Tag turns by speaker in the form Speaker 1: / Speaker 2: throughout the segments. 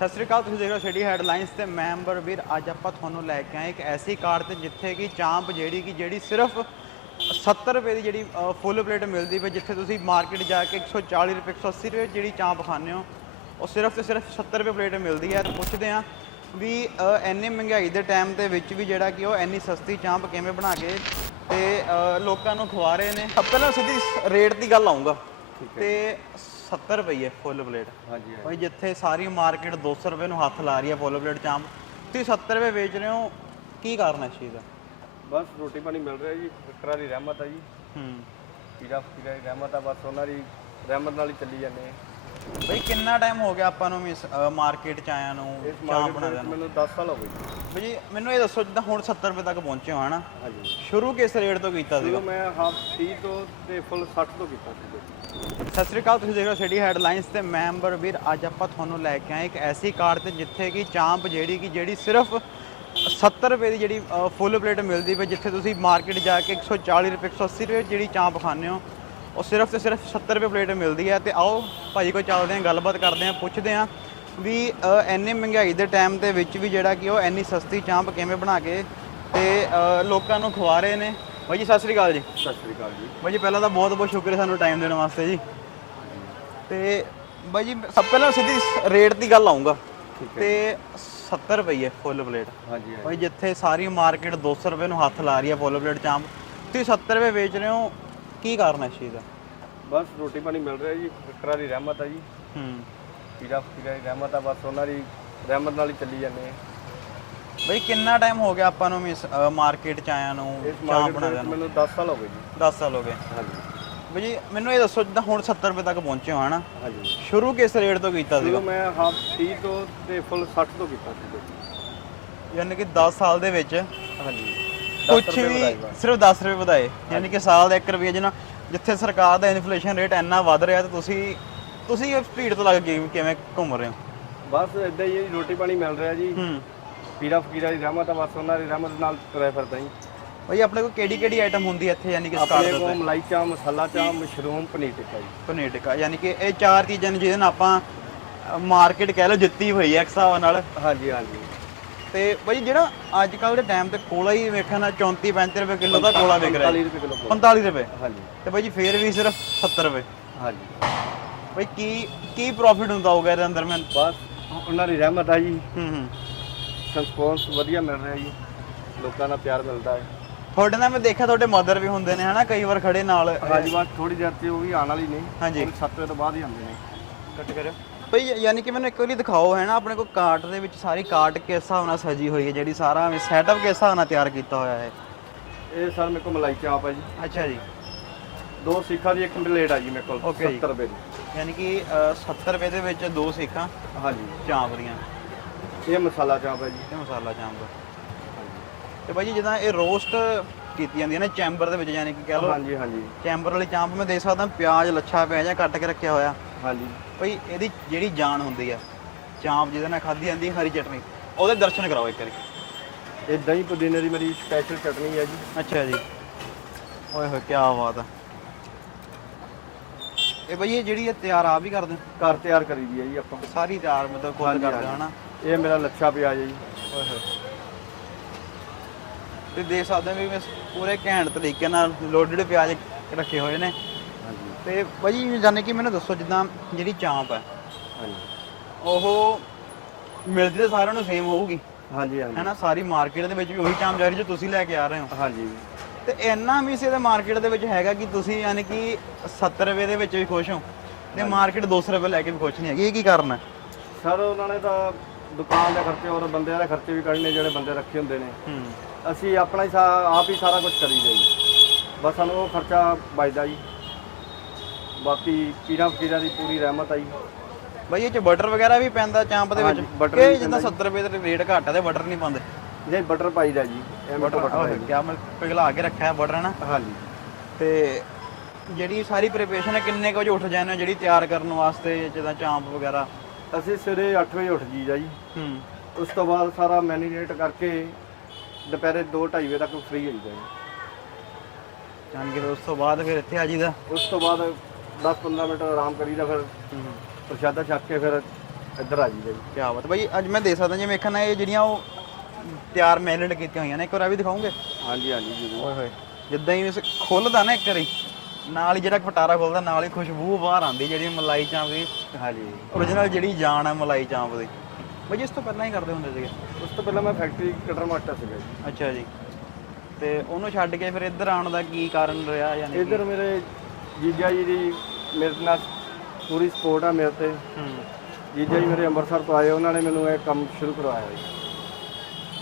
Speaker 1: ਸਤਿ ਸ੍ਰੀ ਅਕਾਲ ਤੁਸੀਂ ਦੇਖ ਰਹੇ ਹੋ ਸਿਟੀ ਹੈਡਲਾਈਨਸ ਤੇ ਮੈਂ ਅੰਬਰ ਵੀਰ ਅੱਜ ਆਪਾਂ ਤੁਹਾਨੂੰ ਲੈ ਕੇ ਆਏ ਇੱਕ ਐਸੀ ਕਾਰ ਤੇ ਜਿੱਥੇ ਕਿ ਚਾਂਪ ਜਿਹੜੀ ਕਿ ਜਿਹੜੀ ਸਿਰਫ 70 ਰੁਪਏ ਦੀ ਜਿਹੜੀ ਫੁੱਲ ਪਲੇਟ ਮਿਲਦੀ ਪਈ ਜਿੱਥੇ ਤੁਸੀਂ ਮਾਰਕੀਟ ਜਾ ਕੇ 140 ਰੁਪਏ 180 ਰੁਪਏ ਜਿਹੜੀ ਚਾਂਪ ਖਾਂਦੇ ਹੋ ਉਹ ਸਿਰਫ ਤੇ ਸਿਰਫ 70 ਰੁਪਏ ਪਲੇਟ ਮਿਲਦੀ ਹੈ। ਤੇ ਪੁੱਛਦੇ ਆ ਵੀ ਅ, ਇੰਨੀ ਮਹਿੰਗਾਈ ਦੇ ਟਾਈਮ ਦੇ ਵਿੱਚ ਵੀ ਜਿਹੜਾ ਕਿ ਉਹ ਇੰਨੀ ਸਸਤੀ ਚਾਂਪ ਕਿਵੇਂ ਬਣਾ ਕੇ ਤੇ ਲੋਕਾਂ ਨੂੰ ਖਵਾ ਰਹੇ ਨੇ। ਪਹਿਲਾਂ ਸਿੱਧੀ ਰੇਟ ਦੀ ਗੱਲ ਆਉਂਗਾ ਤੇ 70 ਰੁਪਏ ਫੁੱਲ ਪਲੇਟ।
Speaker 2: ਹਾਂਜੀ
Speaker 1: ਭਾਈ ਜਿੱਥੇ ਸਾਰੀ ਮਾਰਕੀਟ 200 ਰੁਪਏ ਨੂੰ ਹੱਥ ਲਾ ਰਹੀ ਹੈ ਫੁੱਲ ਪਲੇਟ ਚਾਂਪ ਤੁਸੀਂ 70 ਰੁਪਏ ਵੇਚ ਰਹੇ ਹੋ ਕੀ ਕਾਰਨ ਹੈ ਇਸ ਚੀਜ਼ ਦਾ?
Speaker 2: ਬਸ ਰੋਟੀ ਪਾਣੀ ਮਿਲ ਰਿਹਾ ਜੀ ਫਿਕਰਾਂ ਦੀ ਰਹਿਮਤ ਆ ਜੀ।
Speaker 1: ਹੂੰ।
Speaker 2: ਪੀਰਾ ਫਕੀਰਾ ਦੀ ਰਹਿਮਤ ਆ ਬਸ ਉਹਨਾਂ ਦੀ ਰਹਿਮਤ ਨਾਲ ਹੀ ਚੱਲੀ ਜਾਂਦੇ ਆ।
Speaker 1: ਭਾਈ ਕਿੰਨਾ ਟਾਈਮ ਹੋ ਗਿਆ ਆਪਾਂ ਨੂੰ ਇਸ ਮਾਰਕੀਟ ਚ ਆਇਆਂ ਨੂੰ ਚਾਂਪ
Speaker 2: ਮਾਰਕੀਟ
Speaker 1: ਬਣਾ
Speaker 2: ਦੇ
Speaker 1: ਦੇਣ
Speaker 2: ਵਿੱਚ ਮੈਨੂੰ 10 ਸਾਲ ਹੋ ਗਏ ਜੀ,
Speaker 1: ਮੈਨੂੰ ਇਹ ਦੱਸੋ ਜਿੱਦਾਂ ਹੁਣ 70 ਰੁਪਏ ਤੱਕ ਪਹੁੰਚੇ ਹੋ ਹਨਾ?
Speaker 2: ਹਾਂਜੀ।
Speaker 1: ਸ਼ੁਰੂ ਕਿਸ ਰੇਟ ਤੋਂ ਕੀਤਾ ਸੀਗਾ?
Speaker 2: ਮੈਂ ਹਾਫ 30 ਤੋਂ ਤੇ ਫੁੱਲ 60 ਤੋਂ ਕੀਤਾ ਸੀ
Speaker 1: ਸਤਿ ਸ੍ਰੀ ਅਕਾਲ ਤੁਸੀਂ ਦੇਖ ਰਹੇ ਹੋ ਸਿਟੀ ਹੈਡਲਾਈਨਸ ਤੇ ਮੈਂ ਅੰਬਰ ਵੀਰ। ਅੱਜ ਆਪਾਂ ਤੁਹਾਨੂੰ ਲੈ ਕੇ ਆਏ ਇੱਕ ਐਸੀ ਕਾਰ ਤੇ ਜਿੱਥੇ ਕਿ ਚਾਂਪ ਜਿਹੜੀ ਕਿ ਜਿਹੜੀ ਸਿਰਫ 70 ਰੁਪਏ ਦੀ ਜਿਹੜੀ ਫੁੱਲ ਪਲੇਟ ਮਿਲਦੀ ਪਈ ਜਿੱਥੇ ਤੁਸੀਂ ਮਾਰਕੀਟ ਜਾ ਕੇ 140 ਰੁਪਏ 180 ਰੁਪਏ ਜਿਹੜੀ ਚਾਂਪ ਖਾਂਦੇ ਹੋ ਉਹ ਸਿਰਫ ਤੇ ਸਿਰਫ 70 ਰੁਪਏ ਪਲੇਟ ਮਿਲਦੀ ਹੈ। ਤੇ ਆਓ ਭਾਜੀ ਕੋਲ ਚੱਲਦੇ ਹਾਂ ਗੱਲਬਾਤ ਕਰਦੇ ਹਾਂ ਪੁੱਛਦੇ ਹਾਂ ਵੀ ਇੰਨੀ ਮਹਿੰਗਾਈ ਦੇ ਟਾਈਮ ਦੇ ਵਿੱਚ ਵੀ ਜਿਹੜਾ ਕਿ ਉਹ ਇੰਨੀ ਸਸਤੀ ਚਾਂਪ ਕਿਵੇਂ ਬਣਾ ਕੇ ਤੇ ਲੋਕਾਂ ਨੂੰ ਖਵਾ ਰਹੇ ਨੇ। ਭਾਈ ਜੀ ਸਤਿ ਸ੍ਰੀ ਅਕਾਲ ਜੀ।
Speaker 2: ਸਤਿ ਸ਼੍ਰੀ ਅਕਾਲ ਜੀ।
Speaker 1: ਬਾਈ ਜੀ ਪਹਿਲਾਂ ਤਾਂ ਬਹੁਤ ਬਹੁਤ ਸ਼ੁਕਰੀਆ ਸਾਨੂੰ ਟਾਈਮ ਦੇਣ ਵਾਸਤੇ ਜੀ। ਤੇ ਬਾਈ ਜੀ ਸਭ ਪਹਿਲਾਂ ਸਿੱਧੀ ਰੇਟ ਦੀ ਗੱਲ ਆਉਂਗਾ ਤੇ 70 ਰੁਪਏ ਫੁੱਲ ਪਲੇਟ।
Speaker 2: ਹਾਂਜੀ
Speaker 1: ਬਾਈ ਜਿੱਥੇ ਸਾਰੀ ਮਾਰਕੀਟ 200 ਰੁਪਏ ਨੂੰ ਹੱਥ ਲਾ ਰਹੀ ਹੈ ਫੁੱਲ ਪਲੇਟ ਚਾਂਪ ਤੁਸੀਂ 70 ਰੁਪਏ ਵੇਚ ਰਹੇ ਹੋ ਕੀ ਕਾਰਨ ਹੈ ਇਸ ਚੀਜ਼ ਦਾ?
Speaker 2: ਬਸ ਰੋਟੀ ਪਾਣੀ ਮਿਲ ਰਿਹਾ ਜੀ ਫਿਕਰਾਂ ਦੀ ਰਹਿਮਤ ਆ ਜੀ।
Speaker 1: ਹੂੰ।
Speaker 2: ਪੀਰਾ ਫਕੀਰਾ ਦੀ ਰਹਿਮਤ ਆ ਬਸ ਉਹਨਾਂ ਦੀ ਰਹਿਮਤ ਨਾਲ ਹੀ ਚੱਲੀ ਜਾਂਦੇ ਆ।
Speaker 1: ਬਾਈ ਕਿੰਨਾ ਟਾਈਮ ਹੋ ਗਿਆ ਆਪਾਂ ਨੂੰ ਇਸ ਮਾਰਕੀਟ ਚ ਆਇਆਂ ਨੂੰ ਚਾਂਪ ਬਣਾ
Speaker 2: ਵਿੱਚ ਮੈਨੂੰ 10 ਸਾਲ ਹੋ ਗਏ ਜੀ।
Speaker 1: 10 ਸਾਲ ਹੋ ਗਏ।
Speaker 2: ਹਾਂਜੀ।
Speaker 1: ਜੀ ਮੈਨੂੰ ਇਹ ਦੱਸੋ ਜਿੱਦਾਂ ਹੁਣ 70 ਰੁਪਏ ਤੱਕ ਪਹੁੰਚੇ ਹੋ ਹਨਾ?
Speaker 2: ਹਾਂਜੀ।
Speaker 1: ਸ਼ੁਰੂ ਕਿਸ ਰੇਟ ਤੋਂ ਕੀਤਾ ਸੀਗਾ?
Speaker 2: ਜਦੋਂ ਮੈਂ ਹਾਫ 30 ਤੋਂ ਤੇ ਫੁੱਲ 60 ਤੋਂ ਕੀਤਾ ਸੀ।
Speaker 1: ਯਾਨੀ ਕਿ 10 ਸਾਲ ਦੇ ਵਿੱਚ
Speaker 2: ਹਾਂਜੀ।
Speaker 1: ਕੁਝ ਵੀ ਸਿਰਫ 10 ਰੁਪਏ ਵਧਾਏ। ਯਾਨੀ ਕਿ ਸਾਲ ਦਾ 1 ਰੁਪਏ ਜਿੰਨਾ ਜਿੱਥੇ ਸਰਕਾਰ ਦਾ ਇਨਫਲੇਸ਼ਨ ਰੇਟ ਇੰਨਾ ਵੱਧ ਰਿਹਾ ਤੇ ਤੁਸੀਂ ਤੁਸੀਂ ਇਸ ਭੀੜ ਤੋਂ ਲੱਗ ਕੇ ਕਿਵੇਂ ਘੁੰਮ ਰਹੇ ਹੋ?
Speaker 2: ਬਸ ਇਦਾਂ ਹੀ ਹੈ ਜੀ, ਰੋਟੀ ਪਾਣੀ ਮਿਲ ਰਿਹਾ ਜੀ।
Speaker 1: ਹੂੰ।
Speaker 2: ਪੀਰਾ ਫਕੀਰਾ ਦੀ ਰਹਿਮਤ ਆ ਬਸ ਉਹਨਾਂ ਦੀ ਰਹਿਮਤ ਨਾਲ ਤੁਰਿਆ ਫਿਰਦਾ ਜੀ।
Speaker 1: ਭਾਈ ਆਪਣੇ ਕੋਲ ਕਿਹੜੀ ਕਿਹੜੀ ਆਈਟਮ ਹੁੰਦੀ ਹੈ ਇੱਥੇ ਯਾਨੀ ਕਿ
Speaker 2: ਆਪਣੇ
Speaker 1: ਸਟਾਰਟ
Speaker 2: ਕੋਲ ਮਲਾਈ ਚਾਹ ਮਸਾਲਾ ਚਾਹ ਮਸ਼ਰੂਮ ਪਨੀਰ ਟਿੱਕਾ ਜੀ।
Speaker 1: ਪਨੀਰ ਟਿੱਕਾ ਯਾਨੀ ਕਿ ਇਹ ਚਾਰ ਚੀਜ਼ਾਂ ਨੇ ਜਿਹਦੇ ਨਾਲ ਆਪਾਂ ਮਾਰਕੀਟ ਕਹਿ ਲਓ ਜਿੱਤੀ ਹੋਈ ਹੈ ਇੱਕ ਹਿਸਾਬ ਨਾਲ।
Speaker 2: ਹਾਂਜੀ ਹਾਂਜੀ।
Speaker 1: ਤੇ ਭਾਈ ਜਿਹੜਾ ਅੱਜ ਕੱਲ ਦੇ ਟਾਈਮ ਤੇ ਕੋਲਾ ਹੀ ਵੇਖਣਾ 34 35 ਰੁਪਏ ਕਿਲੋ ਦਾ ਕੋਲਾ ਵਿਕ ਰਿਹਾ
Speaker 2: 40 ਰੁਪਏ ਕਿਲੋ
Speaker 1: 45 ਰੁਪਏ?
Speaker 2: ਹਾਂਜੀ।
Speaker 1: ਤੇ ਭਾਈ ਜੀ ਫੇਰ ਵੀ ਸਿਰਫ 70 ਰੁਪਏ।
Speaker 2: ਹਾਂਜੀ।
Speaker 1: ਭਾਈ ਕੀ ਕੀ ਪ੍ਰੋਫਿਟ ਹੁੰਦਾ ਹੋਊਗਾ ਇਹਦੇ ਅੰਦਰ ਮੈਂ
Speaker 2: ਬਸ ਉਹਨਾਂ ਦੀ ਰਹਿਮਤ ਆ ਜੀ।
Speaker 1: ਹੂੰ ਹੂੰ।
Speaker 2: ਰਿਸਪੌਂਸ ਵਧੀਆ ਮਿਲ ਰਿਹਾ ਜੀ। ਲੋਕਾਂ ਦਾ ਪਿਆਰ ਮਿਲਦਾ ਹੈ।
Speaker 1: ਤੁਹਾਡੇ ਨਾਲ ਮੈਂ ਦੇਖਿਆ ਤੁਹਾਡੇ ਮਦਰ ਵੀ ਹੁੰਦੇ ਨੇ ਹਨਾ? ਕਈ ਵਾਰ ਖੜੇ ਨਾਲ।
Speaker 2: ਹਾਂਜੀ ਬਸ ਥੋੜੀ ਦੇਰ ਤੇ ਉਹ ਵੀ ਆਉਣ ਵਾਲੀ ਨੇ।
Speaker 1: ਹਾਂਜੀ।
Speaker 2: 7 ਵਜੇ ਤੋਂ ਬਾਅਦ ਹੀ ਆਉਂਦੇ ਨੇ।
Speaker 1: ਕੱਟ ਕਰਿਓ ਭਾਈ ਯਾਨੀ ਕਿ ਮੈਨੂੰ ਇੱਕ ਵਾਰੀ ਦਿਖਾਓ ਹੈ ਨਾ ਆਪਣੇ ਕੋਲ ਕਾਰਟ ਦੇ ਵਿੱਚ ਸਾਰੀ ਕਾਰਟ ਕਿਸ ਹਿਸਾਬ ਨਾਲ ਸਜੀ ਹੋਈ ਹੈ ਜਿਹੜੀ ਸਾਰਾ ਸੈਟਅਪ ਕਿਸ ਹਿਸਾਬ ਨਾਲ ਤਿਆਰ ਕੀਤਾ ਹੋਇਆ ਹੈ?
Speaker 2: ਇਹ ਸਰ ਮੇਰੇ ਕੋਲ ਮਲਾਈ ਚਾਪ ਹੈ ਜੀ।
Speaker 1: ਅੱਛਾ ਜੀ।
Speaker 2: ਦੋ ਸਿੱਖਾਂ ਦੀ ਇੱਕ ਪਲੇਟ ਆ ਜੀ ਮੇਰੇ ਕੋਲ
Speaker 1: Okay ਜੀ।
Speaker 2: 70 ਰੁਪਏ ਦੀ।
Speaker 1: ਯਾਨੀ ਕਿ ਅ, 70 ਰੁਪਏ ਦੇ ਵਿੱਚ ਦੋ ਸੇਕਾਂ
Speaker 2: ਹਾਂਜੀ।
Speaker 1: ਚਾਂਪ ਦੀਆਂ।
Speaker 2: ਇਹ ਮਸਾਲਾ ਚਾਪ ਹੈ ਜੀ।
Speaker 1: ਤੇ ਮਸਾਲਾ ਚਾਂਪ। ਦਾ ਤੇ ਭਾਈ ਜੀ ਜਿੱਦਾਂ ਇਹ ਰੋਸਟ ਕੀਤੀ ਜਾਂਦੀ ਹੈ ਨਾ ਚੈਂਬਰ ਦੇ ਵਿੱਚ ਯਾਨੀ ਕਿ ਕਹਿ ਲਓ
Speaker 2: ਹਾਂਜੀ ਹਾਂਜੀ।
Speaker 1: ਚੈਂਬਰ ਵਾਲੀ ਚਾਂਪ ਮੈਂ ਦੇਖ ਸਕਦਾ ਪਿਆਜ਼ ਲੱਛਾ ਪਿਆਜ਼ ਜਾਂ ਕੱਟ ਕੇ ਰੱਖਿਆ ਹੋਇਆ।
Speaker 2: ਹਾਂਜੀ।
Speaker 1: ਭਾਈ ਇਹਦੀ ਜਿਹੜੀ ਜਾਨ ਹੁੰਦੀ ਆ ਚਾਂਪ ਜਿਹਦੇ ਨਾਲ ਖਾਧੀ ਜਾਂਦੀ ਹਰੀ ਚਟਨੀ ਉਹਦੇ ਦਰਸ਼ਨ ਕਰਾਓ ਇੱਕ ਵਾਰੀ।
Speaker 2: ਇਹ ਦਹੀਂ ਪੁਦੀਨੇ ਦੀ ਮੇਰੀ ਸਪੈਸ਼ਲ ਚਟਨੀ ਹੈ ਜੀ।
Speaker 1: ਅੱਛਾ ਜੀ। ਓਏ ਹੋਏ ਕੀ ਬਾਤ ਆ। ਇਹ ਬਈ ਇਹ ਜਿਹੜੀ ਇਹ ਤਿਆਰ ਆ ਵੀ ਕਰਦੇ? ਹੋ?
Speaker 2: ਘਰ ਤਿਆਰ ਕਰੀ ਦੀ ਹੈ ਜੀ ਆਪਾਂ।
Speaker 1: ਸਾਰੀ ਤਿਆਰ ਮਤਲਬ ਖੁਦ
Speaker 2: ਹਾਂਜੀ,
Speaker 1: ਕਰਦੇ ਹੋ
Speaker 2: ਹਾਂਜੀ।
Speaker 1: ਹਨਾ?
Speaker 2: ਇਹ ਮੇਰਾ ਲੱਛਾ ਪਿਆਜ਼ ਹੈ ਜੀ।
Speaker 1: ਓਏ ਹੋਏ। ਤੇ ਦੇਖ ਸਕਦੇ ਹੋ ਵੀ ਮੈਂ ਪੂਰੇ ਘੈਂਟ ਤਰੀਕੇ ਨਾਲ ਲੋਡਡ ਪਿਆਜ਼ ਰੱਖੇ ਹੋਏ ਨੇ।
Speaker 2: ਹਾਂਜੀ।
Speaker 1: ਤੇ ਬਾਈ ਜਾਨੇ ਕਿ ਮੈਨੂੰ ਦੱਸੋ ਜਿੱਦਾਂ ਜਿਹੜੀ ਚਾਂਪ ਹੈ
Speaker 2: ਹਾਂਜੀ।
Speaker 1: ਉਹ ਮਿਲਦੀ ਤਾਂ ਸਾਰਿਆਂ ਨੂੰ ਸੇਮ ਹੋਊਗੀ।
Speaker 2: ਹਾਂਜੀ ਹਾਂਜੀ।
Speaker 1: ਹੈਨਾ ਸਾਰੀ ਮਾਰਕੀਟ ਦੇ ਵਿੱਚ ਵੀ ਉਹੀ ਚਾਂਪ ਜਾ ਰਹੀ ਜੋ ਤੁਸੀਂ ਲੈ ਕੇ ਆ ਰਹੇ ਹੋ।
Speaker 2: ਹਾਂਜੀ।
Speaker 1: ਤੇ ਇੰਨਾ ਵੀ ਸੀ ਦੇ ਮਾਰਕੀਟ ਦੇ ਵਿੱਚ ਹੈਗਾ ਕਿ ਤੁਸੀਂ ਯਾਨੀ ਕਿ 70 ਰੁਪਏ ਦੇ ਵਿੱਚ ਵੀ ਖੁਸ਼ ਹੋ ਤੇ ਮਾਰਕੀਟ 200 ਰੁਪਏ ਲੈ ਕੇ ਵੀ ਖੁਸ਼ ਨਹੀਂ ਹੈਗੀ। ਇਹ ਕੀ ਕਾਰਨ ਹੈ?
Speaker 2: ਸਰ ਉਹਨਾਂ ਨੇ ਤਾਂ ਦੁਕਾਨ ਦੇ ਖਰਚੇ ਔਰ ਬੰਦਿਆਂ ਦੇ ਖਰਚੇ ਵੀ ਕੱਢਣੇ ਜਿਹੜੇ ਬੰਦੇ ਰੱਖੇ ਹੁੰਦੇ ਨੇ।
Speaker 1: ਹੂੰ।
Speaker 2: ਅਸੀਂ ਆਪਣਾ ਹੀ ਸਾ- ਆਪ ਹੀ ਸਾਰਾ ਕੁਝ ਕਰੀਦਾ ਜੀ। ਬਸ ਸਾਨੂੰ ਉਹ ਖਰਚਾ ਬਚਦਾ ਜੀ। ਬਾਕੀ ਪੀਰਾਂ ਫਕੀਰਾਂ ਦੀ ਪੂਰੀ ਰਹਿਮਤ ਆ ਜੀ।
Speaker 1: ਬਾਈ ਇਹ ਚ ਬਟਰ ਵਗੈਰਾ ਵੀ ਪੈਂਦਾ ਚਾਂਪ ਦੇ ਵਿੱਚ?
Speaker 2: ਹਾਂਜੀ, butter
Speaker 1: ਕਿ ਜਿੱਦਾਂ 70 ਰੁਪਏ ਦੇ ਰੇਟ ਘੱਟ ਤੇ ਬਟਰ ਨਹੀਂ ਪਾਉਂਦੇ।
Speaker 2: ਜੇ ਬਟਰ ਪਾਈਦਾ ਜੀ। ਇਹ ਬਟਰ ਬਟਰ
Speaker 1: ਕਿਆ ਮੈਂ ਪਿਘਲਾ ਕੇ ਰੱਖਿਆ ਬਟਰ ਹੈ ਨਾ
Speaker 2: ਹਾਂਜੀ।
Speaker 1: ਤੇ ਜਿਹੜੀ ਸਾਰੀ ਪ੍ਰੀਪਰੇਸ਼ਨ ਹੈ ਕਿੰਨੇ ਕੁ ਵਜੇ ਉੱਠ ਜਾਂਦੇ ਹੋ ਜਿਹੜੀ ਤਿਆਰ ਕਰਨ ਵਾਸਤੇ ਜਿੱਦਾਂ ਚਾਂਪ ਵਗੈਰਾ?
Speaker 2: ਅਸੀਂ ਸਵੇਰੇ 8 ਵਜੇ ਉੱਠ ਜੀਦਾ ਜੀ।
Speaker 1: ਹੂੰ।
Speaker 2: ਉਸ ਤੋਂ ਬਾਅਦ ਸਾਰਾ ਮੈਰੀਨੇਟ ਕਰਕੇ ਦੁਪਹਿਰੇ 2:30 ਵਜੇ ਤੱਕ ਫ੍ਰੀ ਹੋ ਜਾਈਦਾ ਜੀ
Speaker 1: ਜਾਣ ਕੇ ਫਿਰ ਉਸ ਤੋਂ ਬਾਅਦ ਫਿਰ ਇੱਥੇ ਆ ਜੀਦਾ
Speaker 2: ਉਸ ਤੋਂ ਬਾਅਦ 10-15 ਮਿੰਟ ਆਰਾਮ ਕਰੀਦਾ ਫਿਰ ਪ੍ਰਸ਼ਾਦਾ ਛਕ ਕੇ ਫਿਰ ਇੱਧਰ ਆ ਜੀ ਜੀ।
Speaker 1: ਕੀ ਬਾਤ ਬਾਈ ਅੱਜ ਮੈਂ ਦੇਖ ਸਕਦਾ ਜਿਵੇਂ ਵੇਖਣਾ ਇਹ ਜਿਹੜੀਆਂ ਉਹ ਤਿਆਰ ਮੈਰਿਨੇਟ ਕੀਤੀਆਂ ਹੋਈਆਂ ਨੇ ਇੱਕ ਵਾਰ ਇਹ ਵੀ ਦਿਖਾਓਗੇ?
Speaker 2: ਹਾਂਜੀ ਹਾਂਜੀ ਜੀ
Speaker 1: ਓਏ ਹੋਏ ਜਿੱਦਾਂ ਹੀ ਇਸ ਖੁੱਲਦਾ ਨਾ ਇੱਕ ਵਾਰੀ ਨਾਲ ਹੀ ਜਿਹੜਾ ਖਟਾਰਾ ਖੁੱਲਦਾ ਨਾਲ ਹੀ ਖੁਸ਼ਬੂ ਬਾਹਰ ਆਉਂਦੀ ਜਿਹੜੀ ਮਲਾਈ ਚਾਂਪ ਦੀ।
Speaker 2: ਹਾਂਜੀ।
Speaker 1: Origignal ਜਿਹੜੀ ਜਾਨ ਹੈ ਮਲਾਈ ਚਾਂਪ ਦੀ। ਬਾਈ ਇਸ ਤੋਂ ਪਹਿਲਾਂ ਹੀ ਕਰਦੇ ਹੁੰਦੇ ਸੀਗੇ?
Speaker 2: ਉਸ ਤੋਂ ਪਹਿਲਾਂ ਮੈਂ ਫੈਕਟਰੀ ਕਟਰ ਮਾਸਟਰ ਸੀਗਾ ਜੀ।
Speaker 1: ਅੱਛਾ ਜੀ। ਤੇ ਉਹਨੂੰ ਛੱਡ ਕੇ ਫਿਰ ਇੱਧਰ ਆਉਣ ਦਾ ਕੀ ਕਾਰਨ ਰਿਹਾ ਯਾਨੀ ਕਿ-
Speaker 2: ਇੱਧਰ ਮੇਰੇ ਜੀਜਾ ਜੀ ਦੀ ਮੇਰੇ ਨਾਲ ਪੂਰੀ ਸਪੋਰਟ ਆ ਮੇਰੇ ਤੇ।
Speaker 1: ਹੂੰ।
Speaker 2: ਜੀਜਾ ਜੀ ਮੇਰੇ ਅੰਮ੍ਰਿਤਸਰ ਤੋਂ ਆਏ ਉਹਨਾਂ ਨੇ ਮੈਨੂੰ ਇਹ ਕੰਮ ਸ਼ੁਰੂ ਕਰਵਾਇਆ ਜੀ।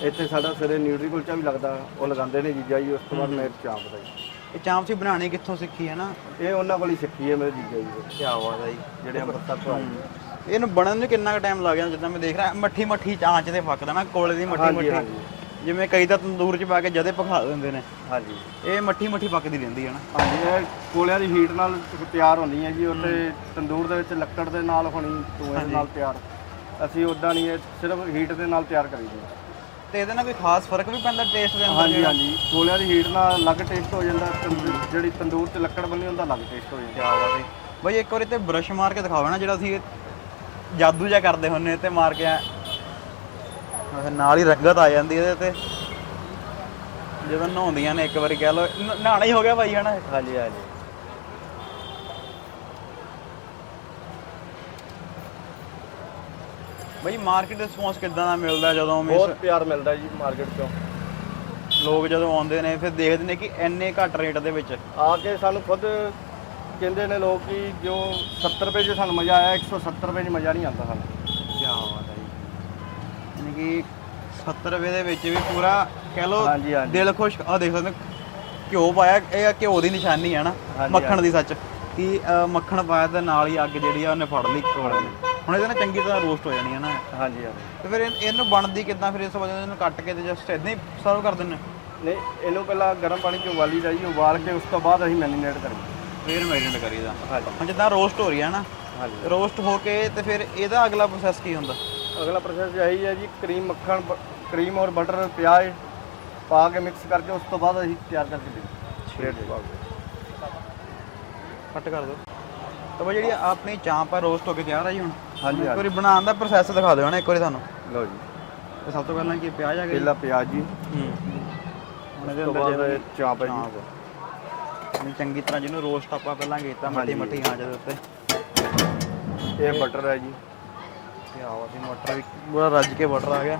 Speaker 2: ਇੱਥੇ ਸਾਡਾ ਸਵੇਰੇ ਨਿਊਟਰੀ ਕੁਲਚਾ ਵੀ ਲੱਗਦਾ ਉਹ ਲਗਾਉਂਦੇ ਨੇ ਜੀਜਾ ਜੀ ਉਸ ਤੋਂ ਬਾਅਦ ਮੈਂ ਚਾਂਪ ਦਾ ਜੀ।
Speaker 1: ਇਹ ਚਾਂਪ ਸੀ ਬਣਾਉਣੀ ਕਿੱਥੋਂ ਸਿੱਖੀ ਹੈ ਨਾ?
Speaker 2: ਇਹ ਉਹਨਾਂ ਕੋਲ ਹੀ ਸਿੱਖੀ ਹੈ ਮੇਰੇ ਜੀਜਾ ਜੀ। ਤੋਂ,
Speaker 1: ਕੀ ਬਾਤ ਹੈ ਜੀ।
Speaker 2: ਜਿਹੜੇ ਅੰਮ੍ਰਿਤਸਰ ਤੋਂ ਆਏ
Speaker 1: ਇਹਨੂੰ ਬਣਨ ਨੂੰ ਕਿੰਨਾ ਕੁ ਟਾਈਮ ਲੱਗ ਜਾਂਦਾ ਜਿੱਦਾਂ ਮੈਂ ਦੇਖ ਰਿਹਾ ਮੱਠੀ ਮੱਠੀ ਚਾਂਚ ਤੇ ਪੱਕਦਾ ਨਾ ਕੋਲੇ ਦੀ ਮੱਠੀ
Speaker 2: ਹਾਂਜੀ
Speaker 1: ਮੱਠੀ। ਜਿਵੇਂ ਕਈ ਤਾਂ ਤੰਦੂਰ 'ਚ ਪਾ ਕੇ ਜਦੇ ਪਕਾ ਦਿੰਦੇ ਨੇ।
Speaker 2: ਹਾਂਜੀ।
Speaker 1: ਇਹ ਮੱਠੀ ਮੱਠੀ ਪੱਕਦੀ ਰਹਿੰਦੀ ਹੈ ਨਾ।
Speaker 2: ਹਾਂਜੀ ਇਹ ਕੋਲਿਆਂ ਦੀ ਹੀਟ ਨਾਲ ਤਿਆਰ ਹੁੰਦੀ ਹੈ। ਜੀ ਉੱਥੇ ਤੰਦੂਰ ਦੇ ਵਿੱਚ ਲੱਕੜ ਦੇ ਨਾਲ ਹੋਣੀ ਧੂਏ ਦੇ ਨਾਲ ਤਿਆਰ। ਅਸੀਂ ਉਦਾਂ ਨਹੀਂ ਇਹ ਸਿਰਫ ਹੀਟ ਦੇ ਨਾਲ ਤਿਆਰ ਕਰੀਦੀ
Speaker 1: ਤੇ ਇਹਦੇ ਨਾਲ ਕੋਈ ਖਾਸ ਫ਼ਰਕ ਵੀ ਪੈਂਦਾ ਟੇਸਟ ਦੇ ਅੰਦਰ
Speaker 2: ਹਾਂਜੀ ਹਾਂਜੀ। ਕੋਲਿਆਂ ਦੀ ਹੀਟ ਨਾਲ ਅਲੱਗ ਟੇਸਟ ਹੋ ਜਾਂਦਾ ਤੰਦੂ- ਜਿਹੜੀ ਤੰਦੂਰ ਤੇ ਲੱਕੜ ਬੰਨੀ ਹੁੰਦਾ ਅਲੱਗ ਟੇਸਟ ਹੋ ਜਾਂਦਾ
Speaker 1: ਕੀ ਬਾਤ ਹੈ। ਬਈ ਇੱਕ ਵਾਰੀ ਤੇ ਬ੍ਰਸ਼ ਮਾਰ ਕੇ ਦਿਖਾਓ ਨਾ ਜਿਹੜਾ ਅਸੀਂ ਜਾਦੂ ਜਿਹਾ ਕਰਦੇ ਹੁੰਨੇ ਤੇ ਮਾਰ ਕੇ ਐਂ। ਫਿਰ ਨਾਲ ਹੀ ਰੰਗਤ ਆ ਜਾਂਦੀ ਇਹਦੇ ਤੇ। ਜਦੋਂ ਨਹਾਉਂਦੀਆਂ ਨੇ ਇੱਕ ਵਾਰੀ ਕਹਿ ਨ- ਨਹਾਣਾ ਹੀ ਹੋ ਗਿਆ ਭਾਈ ਹਨਾ?
Speaker 2: ਹਾਂਜੀ ਹਾਂਜੀ।
Speaker 1: ਬਈ ਮਾਰਕੀਟ ਰਿਸਪੌਂਸ ਕਿੱਦਾਂ ਦਾ ਮਿਲਦਾ ਜਦੋਂ ਵੀ
Speaker 2: ਬਹੁਤ ਪਿਆਰ ਮਿਲਦਾ ਜੀ ਮਾਰਕੀਟ ਚੋਂ।
Speaker 1: ਲੋਕ ਜਦੋਂ ਆਉਂਦੇ ਨੇ ਫਿਰ ਦੇਖਦੇ ਨੇ ਕਿ ਇੰਨੇ ਘੱਟ ਰੇਟ ਦੇ ਵਿੱਚ।
Speaker 2: ਆ ਕੇ ਸਾਨੂੰ ਖੁਦ ਕਹਿੰਦੇ ਨੇ ਲੋਕ ਕਿ ਜੋ 70 ਰੁਪਏ 'ਚ ਸਾਨੂੰ ਮਜ਼ਾ ਆਇਆ 170 ਰੁਪਏ 'ਚ ਮਜ਼ਾ ਨਹੀਂ ਆਉਂਦਾ ਸਾਨੂੰ।
Speaker 1: ਕੀ ਬਾਤ ਹੈ ਜੀ। ਯਾਨੀ ਕਿ 70 ਰੁਪਏ ਦੇ ਵਿੱਚ ਵੀ ਪੂਰਾ ਕਹਿ ਲਓ
Speaker 2: ਹਾਂਜੀ ਹਾਂਜੀ।
Speaker 1: ਦਿਲ ਖੁਸ਼ ਆ ਦੇਖ ਸਕਦੇ ਹੋ, ਘਿਓ ਪਾਇਆ ਇਹ ਘਿਓ ਦੀ ਨਿਸ਼ਾਨੀ ਹੈ ਨਾ
Speaker 2: ਹਾਂਜੀ,
Speaker 1: ਮੱਖਣ ਦੀ ਸੱਚ। ਕਿ ਅ, ਮੱਖਣ ਪਾਇਆ ਤੇ ਨਾਲ ਹੀ ਅੱਗ ਜਿਹੜੀ ਆ ਉਹਨੇ ਫੜ ਲਈ ਕੋਲੇ ਨੇ ਹੁਣ ਇਹਦੇ ਨਾਲ ਚੰਗੀ ਤਰ੍ਹਾਂ ਰੋਸਟ ਹੋ ਜਾਣੀ ਹੈ ਨਾ।
Speaker 2: ਹਾਂਜੀ ਹਾਂਜੀ।
Speaker 1: ਤੇ ਫਿਰ ਇਹ- ਇਹਨੂੰ ਬਣਦੀ ਕਿੱਦਾਂ ਫਿਰ ਇਸ ਬਾਅਦ ਇਹਨੂੰ ਕੱਟ ਕੇ ਤੇ ਜਸਟ ਇਦਾਂ ਹੀ ਸਰਵ ਕਰ ਦਿੰਦੇ
Speaker 2: ਨਹੀਂ ਇਹਨੂੰ ਪਹਿਲਾਂ ਗਰਮ ਪਾਣੀ 'ਚ ਉਬਾਲੀ ਦਾ ਜੀ ਉਬਾਲ ਕੇ ਉਸ ਤੋਂ ਬਾਅਦ ਅਸੀਂ ਮੈਰੀਨੇਟ ਕਰੀਏ
Speaker 1: ਫਿਰ ਮੈਰੀਨੇਟ ਕਰੀਦਾ।
Speaker 2: ਹਾਂਜੀ।
Speaker 1: ਹੁਣ ਜਿੱਦਾਂ ਰੋਸਟ ਹੋ ਰਹੀ ਹੈ ਨਾ
Speaker 2: ਹਾਂਜੀ।
Speaker 1: ਰੋਸਟ ਹੋ ਕੇ ਤੇ ਫਿਰ ਇਹਦਾ ਅਗਲਾ ਪ੍ਰੋਸੈਸ ਕੀ ਹੁੰਦਾ?
Speaker 2: ਅਗਲਾ ਪ੍ਰੋਸੈਸ ਇਹੀ ਹੈ ਜੀ ਕਰੀਮ ਮੱਖਣ ਬ- ਕਰੀਮ ਔਰ ਬਟਰ ਪਿਆਜ਼ ਪਾ ਕੇ ਮਿਕਸ ਕਰਕੇ ਉਸ ਤੋਂ ਬਾਅਦ ਅਸੀਂ ਤਿਆਰ ਕਰਕੇ ਦੇ ਪਲੇਟ 'ਚ ਪਾ ਕੇ।
Speaker 1: ਕੱਟ ਕਰ ਦਿਓ। ਤਾਂ ਬਈ ਜਿਹੜੀ ਆਪਣੀ ਚਾਂਪ ਆ ਰੋਸਟ ਹੋ ਕੇ ਤਿਆਰ ਆ ਜੀ ਹੁਣ?
Speaker 2: ਹਾਂਜੀ
Speaker 1: ਇੱਕ ਵਾਰੀ ਬਣਾਉਣ ਦਾ ਪ੍ਰੋਸੈਸ ਦਿਖਾ ਦਿਓ ਨਾ ਇੱਕ ਵਾਰੀ ਤੁਹਾਨੂੰ।
Speaker 2: ਲਓ ਜੀ।
Speaker 1: ਤੇ ਸਭ ਤੋਂ ਪਹਿਲਾਂ ਕੀ ਪਿਆਜ਼ ਆ ਗਿਆ
Speaker 2: ਪਹਿਲਾ ਪਿਆਜ਼ ਜੀ।
Speaker 1: ਹੂੰ। ਹੁਣ ਇਹਦੇ
Speaker 2: ਉਸ ਤੋਂ
Speaker 1: ਅੰਦਰ
Speaker 2: ਬਾਅਦ
Speaker 1: ਜਿਹੜਾ
Speaker 2: ਚਾਂਪ ਹੈ ਜੀ।
Speaker 1: ਚਾਂਪ। ਚੰਗੀ ਤਰ੍ਹਾਂ ਜਿਹਨੂੰ ਰੋਸਟ ਆਪਾਂ ਪਹਿਲਾਂ ਕੀਤਾ ਮੱਠੀ। ਮੱਠੀ ਆਂਚ ਦੇ ਉੱਤੇ।
Speaker 2: ਇਹ ਬਟਰ ਹੈ ਜੀ।
Speaker 1: ਤੇ ਆਓ ਅਸੀਂ ਮਟਰ ਵੀ ਪੂਰਾ ਰੱਜ ਕੇ ਬਟਰ ਆ ਗਿਆ।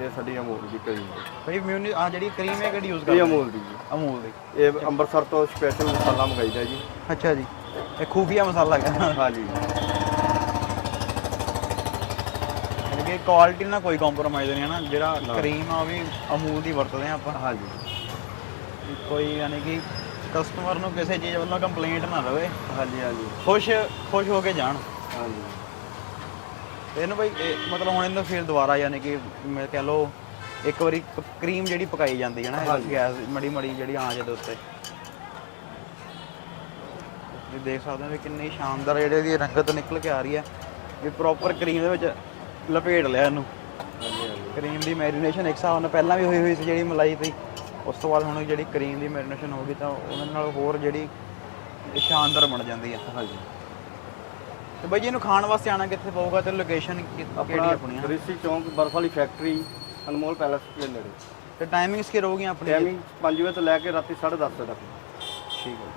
Speaker 2: ਇਹ ਸਾਡੀ ਅਮੂਲ ਦੀ ਕਰੀਮ
Speaker 1: ਭਾਈ ਮਿਊਨੀ ਆ ਜਿਹੜੀ ਕਰੀਮ ਹੈ ਕਿਹੜੀ ਯੂਜ਼
Speaker 2: ਇਹ
Speaker 1: ਕਰਦੇ?
Speaker 2: ਅਮੂਲ ਦੀ ਜੀ।
Speaker 1: ਅਮੂਲ ਦੀ।
Speaker 2: ਇਹ ਅੰਮ੍ਰਿਤਸਰ ਤੋਂ ਸਪੈਸ਼ਲ ਮਸਾਲਾ ਮੰਗਾਈਦਾ ਜੀ।
Speaker 1: ਅੱਛਾ ਜੀ। ਇਹ ਖੂਫੀਆ ਮਸਾਲਾ ਹੈ।
Speaker 2: ਹਾਂਜੀ।
Speaker 1: ਯਾਨੀ ਕਿ ਕੁਆਲਿਟੀ ਨਾਲ ਕੋਈ ਕੰਪਰੋਮਾਈਜ਼ ਨਹੀਂ ਹੈ ਨਾ। ਜਿਹੜਾ ਕਰੀਮ ਆ ਉਹ ਵੀ ਅਮੂਲ ਦੀ ਵਰਤਦੇ ਆ ਆਪਾਂ।
Speaker 2: ਹਾਂਜੀ।
Speaker 1: ਕੋਈ ਯਾਨੀ ਕਿ ਕਸਟਮਰ ਨੂੰ ਕਿਸੇ ਚੀਜ਼ ਵੱਲੋਂ ਕੰਪਲੇਂਟ ਨਾ ਰਵੇ।
Speaker 2: ਹਾਂਜੀ ਹਾਂਜੀ।
Speaker 1: ਖੁਸ਼ ਖੁਸ਼ ਹੋ ਕੇ ਜਾਣ।
Speaker 2: ਹਾਂਜੀ।
Speaker 1: ਇਹਨੂੰ ਬਈ ਇਹ ਮਤਲਬ ਹੁਣ ਇਹਨੂੰ ਫਿਰ ਦੁਬਾਰਾ ਯਾਨੀ ਕਿ ਮੈਂ ਕਹਿ ਲਓ ਇੱਕ ਵਾਰੀ ਕਰੀਮ ਜਿਹੜੀ ਪਕਾਈ ਜਾਂਦੀ ਹੈ ਨਾ
Speaker 2: ਹਾਂਜੀ।
Speaker 1: ਗੈਸ ਮੜੀ ਮੜੀ ਜਿਹੜੀ ਆਂਚ ਦੇ ਉੱਤੇ। ਤੁਸੀਂ ਦੇਖ ਸਕਦੇ ਹੋ ਵੀ ਕਿੰਨੀ ਸ਼ਾਨਦਾਰ ਜਿਹੜੀ ਇਹਦੀ ਰੰਗਤ ਨਿਕਲ ਕੇ ਆ ਰਹੀ ਹੈ ਵੀ ਪ੍ਰੋਪਰ ਕਰੀਮ ਦੇ ਵਿੱਚ ਲਪੇਟ ਲਿਆ ਇਹਨੂੰ।
Speaker 2: ਹਾਂਜੀ ਹਾਂਜੀ।
Speaker 1: ਕਰੀਮ ਦੀ ਮੈਰੀਨੇਸ਼ਨ ਇੱਕ ਹਿਸਾਬ ਨਾਲ ਪਹਿਲਾਂ ਵੀ ਹੋਈ ਹੋਈ ਸੀ ਜਿਹੜੀ ਮਲਾਈ ਤੇ ਉਸ ਤੋਂ ਬਾਅਦ ਹੁਣ ਜਿਹੜੀ ਕਰੀਮ ਦੀ ਮੈਰੀਨੇਸ਼ਨ ਹੋ ਗਈ ਤਾਂ ਉਹਨਾਂ ਨਾਲ ਹੋਰ ਜਿਹੜੀ ਇਹ ਸ਼ਾਨਦਾਰ ਬਣ ਜਾਂਦੀ ਹੈ
Speaker 2: ਹਾਂਜੀ।
Speaker 1: ਤੇ ਬਾਈ ਜੀ ਇਹਨੂੰ ਖਾਣ ਵਾਸਤੇ ਆਣਾ ਕਿੱਥੇ ਪਊਗਾ ਤੇ ਲੋਕੇਸ਼ਨ ਕਿਹੜੀ
Speaker 2: ਆਪਣਾ
Speaker 1: ਆਪਣੀ ਆ?
Speaker 2: ਰਿਸ਼ੀ ਚੌਂਕ ਬਰਫ ਵਾਲੀ ਫੈਕਟਰੀ ਅਨਮੋਲ ਪੈਲੇਸ ਦੇ ਨੇੜੇ।
Speaker 1: ਤੇ ਟਾਈਮਿੰਗਸ ਕੀ ਰਹੂਗੀਆਂ ਆਪਣੀ?
Speaker 2: ਟਾਈਮਿੰਗ 5 ਵਜੇ ਤੋਂ ਲੈ ਕੇ ਰਾਤੀ 10:30 ਵਜੇ ਤੱਕ।
Speaker 1: ਠੀਕ ਹੈ